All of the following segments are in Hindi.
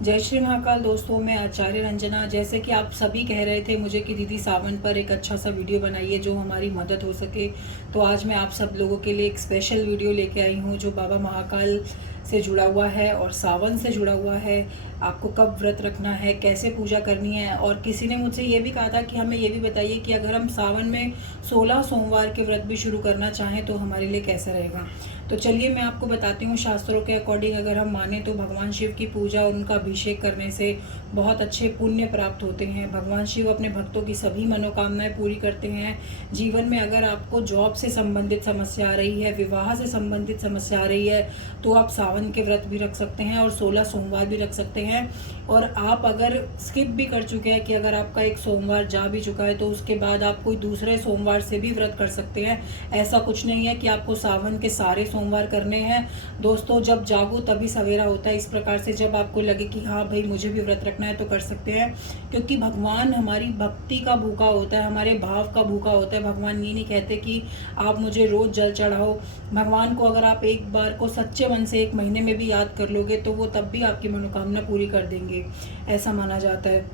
जय श्री महाकाल दोस्तों, मैं आचार्य रंजना। जैसे कि आप सभी कह रहे थे मुझे कि दीदी सावन पर एक अच्छा सा वीडियो बनाइए जो हमारी मदद हो सके, तो आज मैं आप सब लोगों के लिए एक स्पेशल वीडियो लेके आई हूँ जो बाबा महाकाल से जुड़ा हुआ है और सावन से जुड़ा हुआ है। आपको कब व्रत रखना है, कैसे पूजा करनी है, और किसी ने मुझसे ये भी कहा था कि हमें ये भी बताइए कि अगर हम सावन में 16 सोमवार के व्रत भी शुरू करना चाहें तो हमारे लिए कैसा रहेगा। तो चलिए मैं आपको बताती हूँ। शास्त्रों के अकॉर्डिंग अगर हम माने तो भगवान शिव की पूजा और उनका अभिषेक करने से बहुत अच्छे पुण्य प्राप्त होते हैं। भगवान शिव अपने भक्तों की सभी मनोकामनाएं पूरी करते हैं। जीवन में अगर आपको जॉब से संबंधित समस्या आ रही है, विवाह से संबंधित समस्या आ रही है, तो आप सावन के व्रत भी रख सकते हैं और 16 सोमवार भी रख सकते हैं। और आप अगर स्किप भी कर चुके हैं कि अगर आपका एक सोमवार जा भी चुका है तो उसके बाद आप कोई दूसरे सोमवार से भी व्रत कर सकते हैं। ऐसा कुछ नहीं है कि आपको सावन के सारे सोमवार करने हैं। दोस्तों, जब जागो तभी सवेरा होता है। इस प्रकार से जब आपको लगे कि हाँ भाई मुझे भी व्रत रखना है तो कर सकते हैं, क्योंकि भगवान हमारी भक्ति का भूखा होता है, हमारे भाव का भूखा होता है। भगवान ये नहीं कहते कि आप मुझे रोज जल चढ़ाओ। भगवान को अगर आप एक बार को सच्चे मन से एक महीने में भी याद कर लोगे तो वो तब भी आपकी मनोकामना पूरी कर देंगे, ऐसा माना जाता है।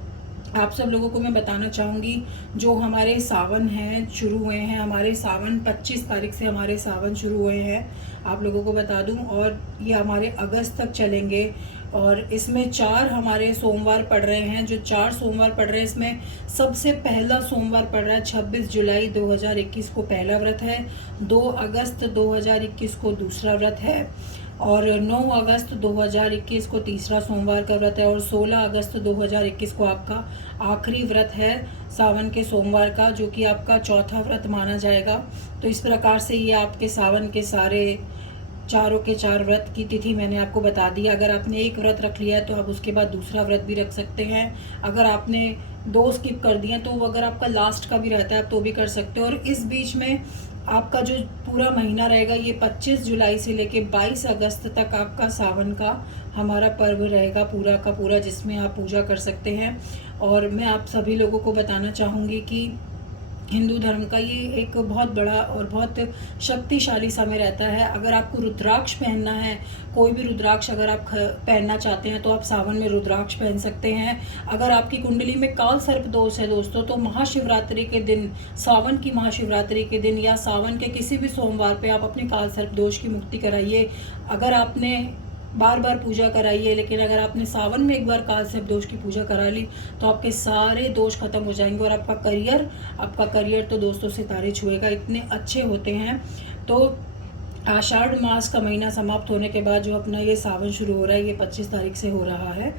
आप सब लोगों को मैं बताना चाहूँगी, जो हमारे सावन हैं शुरू हुए हैं, हमारे सावन 25 तारीख से हमारे सावन शुरू हुए हैं, आप लोगों को बता दूं, और ये हमारे अगस्त तक चलेंगे। और इसमें 4 हमारे सोमवार पड़ रहे हैं। जो 4 सोमवार पड़ रहे हैं इसमें सबसे पहला सोमवार पड़ रहा है 26 जुलाई 2021 को पहला व्रत है, 2 अगस्त 2021 को दूसरा व्रत है, और 9 अगस्त 2021 को तीसरा सोमवार का व्रत है, और 16 अगस्त 2021 को आपका आखिरी व्रत है सावन के सोमवार का, जो कि आपका चौथा व्रत माना जाएगा। तो इस प्रकार से ये आपके सावन के सारे चारों के 4 व्रत की तिथि मैंने आपको बता दी। अगर आपने एक व्रत रख लिया है तो आप उसके बाद दूसरा व्रत भी रख सकते हैं। अगर आपने 2 स्किप कर दिए तो अगर आपका लास्ट का भी रहता है आप तो भी कर सकते हो। और इस बीच में आपका जो पूरा महीना रहेगा ये 25 जुलाई से लेके 22 अगस्त तक आपका सावन का हमारा पर्व रहेगा पूरा का पूरा, जिसमें आप पूजा कर सकते हैं। और मैं आप सभी लोगों को बताना चाहूँगी कि हिंदू धर्म का ये एक बहुत बड़ा और बहुत शक्तिशाली समय रहता है। अगर आपको रुद्राक्ष पहनना है, कोई भी रुद्राक्ष अगर आप पहनना चाहते हैं तो आप सावन में रुद्राक्ष पहन सकते हैं। अगर आपकी कुंडली में काल सर्प दोष है दोस्तों, तो महाशिवरात्रि के दिन, सावन की महाशिवरात्रि के दिन या सावन के किसी भी सोमवार पे आप अपने काल सर्प दोष की मुक्ति कराइए। अगर आपने बार बार पूजा कराइए, लेकिन अगर आपने सावन में एक बार काल सर्प दोष की पूजा करा ली तो आपके सारे दोष खत्म हो जाएंगे। और आपका करियर तो दोस्तों सितारे छुएगा, इतने अच्छे होते हैं। तो आषाढ़ मास का महीना समाप्त होने के बाद जो अपना ये सावन शुरू हो रहा है, ये 25 तारीख से हो रहा है,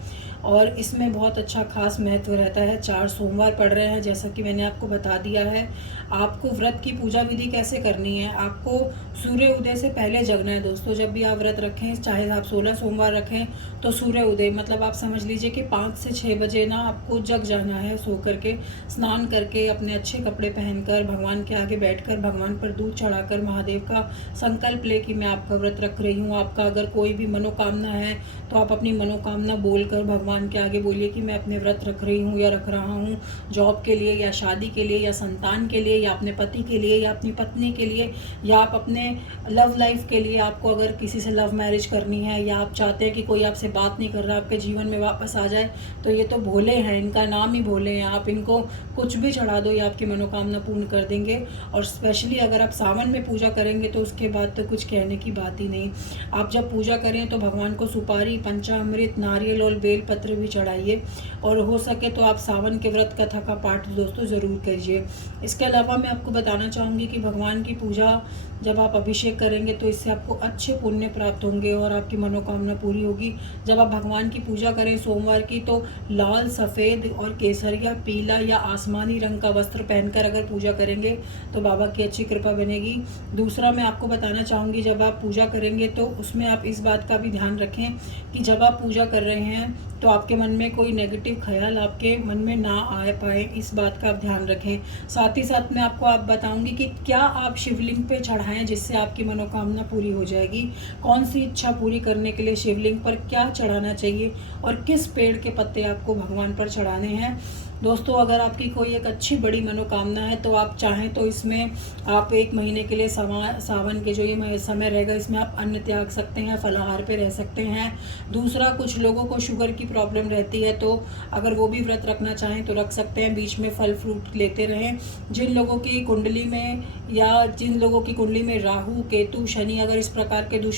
और इसमें बहुत अच्छा खास महत्व रहता है। 4 सोमवार पड़ रहे हैं जैसा कि मैंने आपको बता दिया है। आपको व्रत की पूजा विधि कैसे करनी है, आपको सूर्य उदय से पहले जगना है दोस्तों। जब भी आप व्रत रखें, चाहे आप 16 सोमवार रखें, तो सूर्य उदय मतलब आप समझ लीजिए कि 5 से 6 बजे ना आपको जग जाना है। सो करके स्नान करके अपने अच्छे कपड़े पहनकर भगवान के आगे बैठकर भगवान पर दूध चढ़ाकर महादेव का संकल्प ले कि मैं आपका व्रत रख रही हूँ। आपका अगर कोई भी मनोकामना है तो आप अपनी मनोकामना बोलकर भगवान के आगे बोलिए कि मैं अपने व्रत रख रही हूँ या रख रहा हूँ, जॉब के लिए या शादी के लिए या संतान के लिए या अपने पति के लिए या अपनी पत्नी के लिए या आप अपने लव लाइफ के लिए। आपको अगर किसी से लव मैरिज करनी है या आप चाहते हैं कि कोई आपसे बात नहीं कर रहा आपके जीवन में वापस आ जाए, तो ये तो भोले हैं, इनका नाम ही भोले हैं। आप इनको कुछ भी चढ़ा दो, ये आपकी मनोकामना पूर्ण कर देंगे। और स्पेशली अगर आप सावन में पूजा करेंगे तो उसके बाद तो कुछ कहने की बात ही नहीं। आप जब पूजा करें तो भगवान को सुपारी, पंचामृत, नारियल और बेल पत्र भी चढ़ाइए, और हो सके तो आप सावन के व्रत कथा का पाठ दोस्तों ज़रूर कीजिए। इसके अलावा मैं आपको बताना चाहूँगी कि भगवान की पूजा जब आप अभिषेक करेंगे तो इससे आपको अच्छे पुण्य प्राप्त होंगे और आपकी मनोकामना पूरी होगी। जब आप भगवान की पूजा करें सोमवार की, तो लाल, सफ़ेद और केसरिया, पीला या आसमानी रंग का वस्त्र पहनकर अगर पूजा करेंगे तो बाबा की अच्छी कृपा बनेगी। दूसरा मैं आपको बताना चाहूँगी, जब आप पूजा करेंगे तो उसमें आप इस बात का भी ध्यान रखें कि जब आप पूजा कर रहे हैं तो आपके मन में कोई नेगेटिव ख्याल आपके मन में ना आ पाए, इस बात का आप ध्यान रखें। साथ ही साथ मैं आपको बताऊंगी कि क्या आप शिवलिंग पे चढ़ाएं जिससे आपकी मनोकामना पूरी हो जाएगी। कौन सी इच्छा पूरी करने के लिए शिवलिंग पर क्या चढ़ाना चाहिए और किस पेड़ के पत्ते आपको भगवान पर चढ़ाने हैं, दोस्तों अगर आपकी कोई एक अच्छी बड़ी मनोकामना है तो आप चाहें तो इसमें आप 1 महीने के लिए सावन के जो ये समय रहेगा इसमें आप अन्न त्याग सकते हैं, फलाहार पे रह सकते हैं। दूसरा, कुछ लोगों को शुगर की प्रॉब्लम रहती है तो अगर वो भी व्रत रखना चाहें तो रख सकते हैं, बीच में फल फ्रूट लेते रहें। जिन लोगों की कुंडली में या जिन लोगों की कुंडली में राहु केतु शनि अगर इस प्रकार के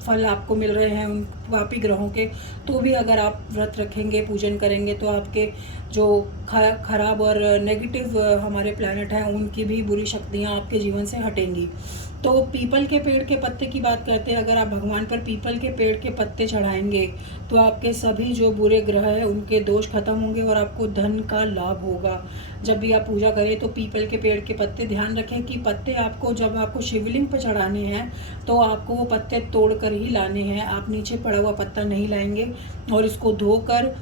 फल आपको मिल रहे हैं उन पापी ग्रहों के, तो भी अगर आप व्रत रखेंगे, पूजन करेंगे तो आपके जो खराब और नेगेटिव हमारे प्लैनेट हैं उनकी भी बुरी शक्तियाँ आपके जीवन से हटेंगी। तो पीपल के पेड़ के पत्ते की बात करते हैं, अगर आप भगवान पर पीपल के पेड़ के पत्ते चढ़ाएंगे तो आपके सभी जो बुरे ग्रह हैं उनके दोष खत्म होंगे और आपको धन का लाभ होगा। जब भी आप पूजा करें तो पीपल के पेड़ के पत्ते, ध्यान रखें कि पत्ते आपको जब आपको शिवलिंग पर चढ़ाने हैं तो आपको वो पत्ते तोड़ कर ही लाने हैं, आप नीचे पड़ा हुआ पत्ता नहीं लाएंगे। और इसको धोकर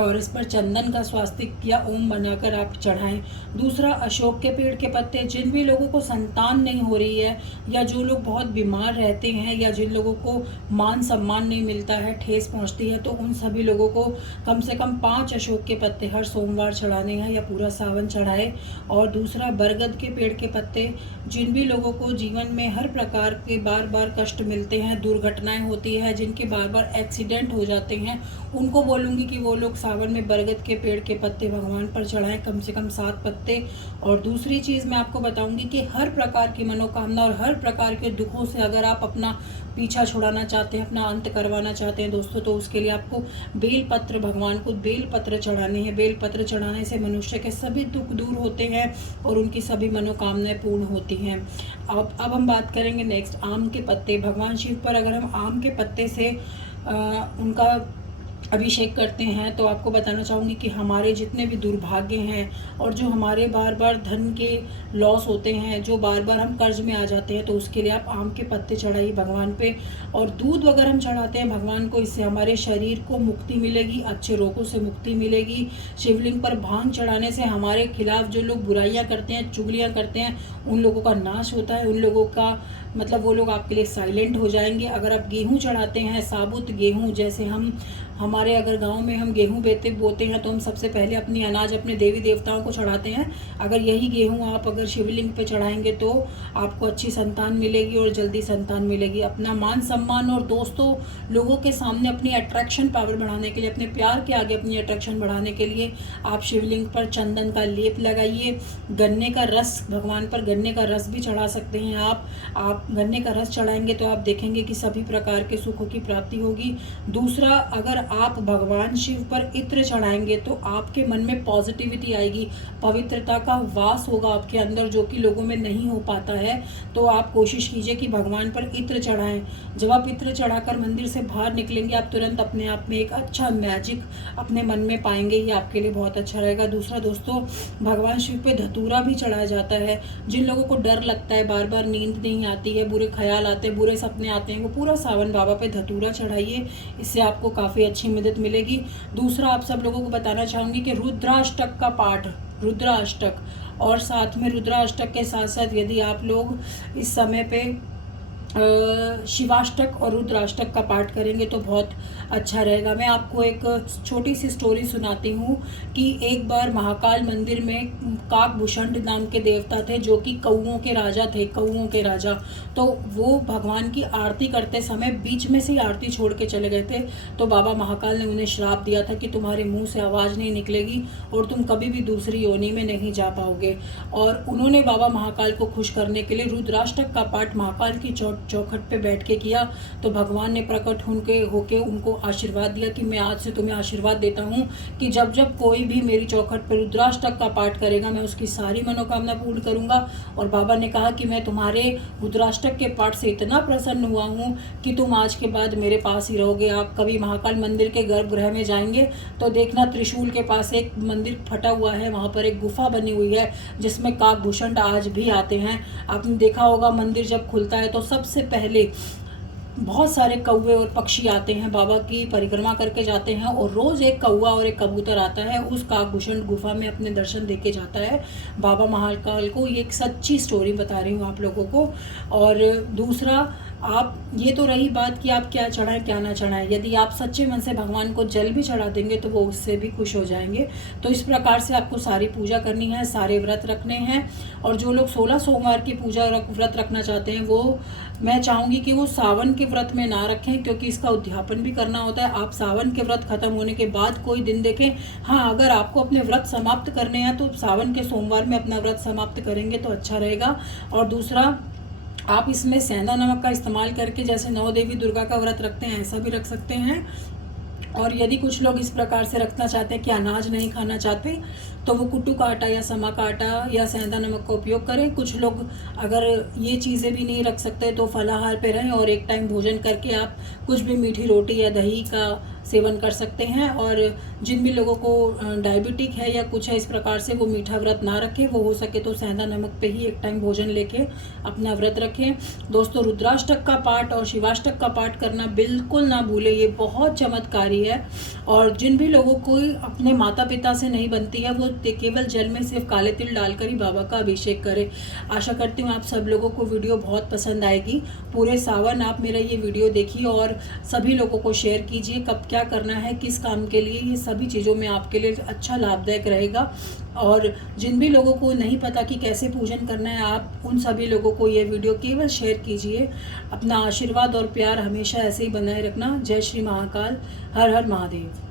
और इस पर चंदन का स्वास्तिक या ओम बनाकर आप चढ़ाएं। दूसरा, अशोक के पेड़ के पत्ते, जिन भी लोगों को संतान नहीं हो रही है या जो लोग बहुत बीमार रहते हैं या जिन लोगों को मान सम्मान नहीं मिलता है, ठेस पहुंचती है, तो उन सभी लोगों को कम से कम 5 अशोक के पत्ते हर सोमवार चढ़ाने हैं या पूरा सावन चढ़ाए। और दूसरा, बरगद के पेड़ के पत्ते, जिन भी लोगों को जीवन में हर प्रकार के बार बार कष्ट मिलते हैं, दुर्घटनाएं होती है, जिनके बार बार एक्सीडेंट हो जाते हैं, उनको बोलूँगी कि वो लोग सावन में बरगद के पेड़ के पत्ते भगवान पर चढ़ाएं, कम से कम 7 पत्ते। और दूसरी चीज़ मैं आपको बताऊंगी कि हर प्रकार की मनोकामना और हर प्रकार के दुखों से अगर आप अपना पीछा छुड़ाना चाहते हैं, अपना अंत करवाना चाहते हैं दोस्तों, तो उसके लिए आपको बेलपत्र, भगवान को बेलपत्र चढ़ाने हैं। बेलपत्र चढ़ाने से मनुष्य के सभी दुख दूर होते हैं और उनकी सभी मनोकामनाएं पूर्ण होती हैं। अब हम बात करेंगे नेक्स्ट, आम के पत्ते। भगवान शिव पर अगर हम आम के पत्ते से उनका अभिषेक करते हैं तो आपको बताना चाहूँगी कि हमारे जितने भी दुर्भाग्य हैं और जो हमारे बार बार धन के लॉस होते हैं, जो बार बार हम कर्ज में आ जाते हैं, तो उसके लिए आप आम के पत्ते चढ़ाइए भगवान पे। और दूध अगर हम चढ़ाते हैं भगवान को, इससे हमारे शरीर को मुक्ति मिलेगी, अच्छे रोगों से मुक्ति मिलेगी। शिवलिंग पर भांग चढ़ाने से हमारे खिलाफ जो लोग बुराइयाँ करते हैं, चुगलियाँ करते हैं, उन लोगों का नाश होता है, उन लोगों का मतलब वो लोग आपके लिए साइलेंट हो जाएंगे। अगर आप गेहूँ चढ़ाते हैं, साबुत गेहूँ, जैसे हमारे अगर गांव में हम गेहूँ बोते हैं तो हम सबसे पहले अपनी अनाज अपने देवी देवताओं को चढ़ाते हैं। अगर यही गेहूँ आप अगर शिवलिंग पे चढ़ाएंगे तो आपको अच्छी संतान मिलेगी और जल्दी संतान मिलेगी। अपना मान सम्मान और दोस्तों लोगों के सामने अपनी अट्रैक्शन पावर बढ़ाने के लिए, अपने प्यार के आगे अपनी अट्रैक्शन बढ़ाने के लिए आप शिवलिंग पर चंदन का लेप लगाइए। गन्ने का रस, भगवान पर गन्ने का रस भी चढ़ा सकते हैं आप गन्ने का रस चढ़ाएंगे तो आप देखेंगे कि सभी प्रकार के सुखों की प्राप्ति होगी। दूसरा, अगर आप भगवान शिव पर इत्र चढ़ाएंगे तो आपके मन में पॉजिटिविटी आएगी, पवित्रता का वास होगा आपके अंदर, जो कि लोगों में नहीं हो पाता है। तो आप कोशिश कीजिए कि भगवान पर इत्र चढ़ाएं। जब आप इत्र चढ़ाकर मंदिर से बाहर निकलेंगे आप तुरंत अपने आप में एक अच्छा मैजिक अपने मन में पाएंगे, ये आपके लिए बहुत अच्छा रहेगा। दूसरा दोस्तों, भगवान शिव पे धतूरा भी चढ़ाया जाता है। जिन लोगों को डर लगता है, बार बार नींद नहीं आती है, बुरे ख्याल आते हैं, बुरे सपने आते हैं, वो पूरा सावन बाबा पे धतूरा चढ़ाइए, इससे आपको काफ़ी अच्छी मदद मिलेगी। दूसरा, आप सब लोगों को बताना चाहूँगी कि रुद्राष्टक का पाठ, रुद्राष्टक, और साथ में रुद्राष्टक के साथ साथ यदि आप लोग इस समय पे शिवाष्टक और रुद्राष्टक का पाठ करेंगे तो बहुत अच्छा रहेगा। मैं आपको एक छोटी सी स्टोरी सुनाती हूँ कि एक बार महाकाल मंदिर में काकभूषण नाम के देवता थे जो कि कौओं के राजा थे, कौओं के राजा। तो वो भगवान की आरती करते समय बीच में से आरती छोड़ के चले गए थे। तो बाबा महाकाल ने उन्हें श्राप दिया था कि तुम्हारे मुंह से आवाज़ नहीं निकलेगी और तुम कभी भी दूसरी योनि में नहीं जा पाओगे। और उन्होंने बाबा महाकाल को खुश करने के लिए रुद्राष्टक का पाठ महाकाल की चौखट पे बैठ के किया। तो भगवान ने प्रकट होके उनको आशीर्वाद दिया कि मैं आज से तुम्हें आशीर्वाद देता हूँ कि जब जब कोई भी मेरी चौखट पर रुद्राष्टक का पाठ करेगा मैं उसकी सारी मनोकामना पूर्ण करूँगा। और बाबा ने कहा कि मैं तुम्हारे रुद्राष्टक के पाठ से इतना प्रसन्न हुआ हूँ कि तुम आज के बाद मेरे पास ही रहोगे। आप कभी महाकाल मंदिर के गर्भगृह में जाएंगे तो देखना त्रिशूल के पास एक मंदिर फटा हुआ है, वहाँ पर एक गुफा बनी हुई है जिसमें काकभूषण आज भी आते हैं। आपने देखा होगा मंदिर जब खुलता है तो सबसे पहले बहुत सारे कौवे और पक्षी आते हैं, बाबा की परिक्रमा करके जाते हैं और रोज़ एक कौवा और एक कबूतर आता है उस काकभूषण गुफा में अपने दर्शन देके जाता है बाबा महाकाल को। ये एक सच्ची स्टोरी बता रही हूँ आप लोगों को। और दूसरा, आप ये तो रही बात कि आप क्या चढ़ाएं क्या ना चढ़ाएं। यदि आप सच्चे मन से भगवान को जल भी चढ़ा देंगे तो वो उससे भी खुश हो जाएंगे। तो इस प्रकार से आपको सारी पूजा करनी है, सारे व्रत रखने हैं। और जो लोग 16 सोमवार की पूजा व्रत रखना चाहते हैं वो मैं चाहूँगी कि वो सावन के व्रत में ना रखें, क्योंकि इसका उद्यापन भी करना होता है। आप सावन के व्रत खत्म होने के बाद कोई दिन देखें। हाँ, अगर आपको अपने व्रत समाप्त करने हैं तो सावन के सोमवार में अपना व्रत समाप्त करेंगे तो अच्छा रहेगा। और दूसरा, आप इसमें सेंधा नमक का इस्तेमाल करके जैसे 9 देवी दुर्गा का व्रत रखते हैं ऐसा भी रख सकते हैं। और यदि कुछ लोग इस प्रकार से रखना चाहते हैं कि अनाज नहीं खाना चाहते तो वो कुट्टू का आटा या समा का आटा या सेंधा नमक का उपयोग करें। कुछ लोग अगर ये चीज़ें भी नहीं रख सकते तो फलाहार पे रहें और एक टाइम भोजन करके आप कुछ भी मीठी रोटी या दही का सेवन कर सकते हैं। और जिन भी लोगों को डायबिटिक है या कुछ है इस प्रकार से वो मीठा व्रत ना रखें, वो हो सके तो सेंधा नमक पे ही एक टाइम भोजन लेके अपना व्रत रखें। दोस्तों, रुद्राष्टक का पाठ और शिवाष्टक का पाठ करना बिल्कुल ना भूलें, ये बहुत चमत्कारी है। और जिन भी लोगों को अपने माता पिता से नहीं बनती है वो केवल जल में सिर्फ काले तिल डालकर ही बाबा का अभिषेक करें। आशा करती हूँ आप सब लोगों को वीडियो बहुत पसंद आएगी। पूरे सावन आप मेरा ये वीडियो देखिए और सभी लोगों को शेयर कीजिए। कब क्या करना है, किस काम के लिए, ये सभी चीज़ों में आपके लिए अच्छा लाभदायक रहेगा। और जिन भी लोगों को नहीं पता कि कैसे पूजन करना है, आप उन सभी लोगों को ये वीडियो केवल शेयर कीजिए। अपना आशीर्वाद और प्यार हमेशा ऐसे ही बनाए रखना। जय श्री महाकाल। हर हर महादेव।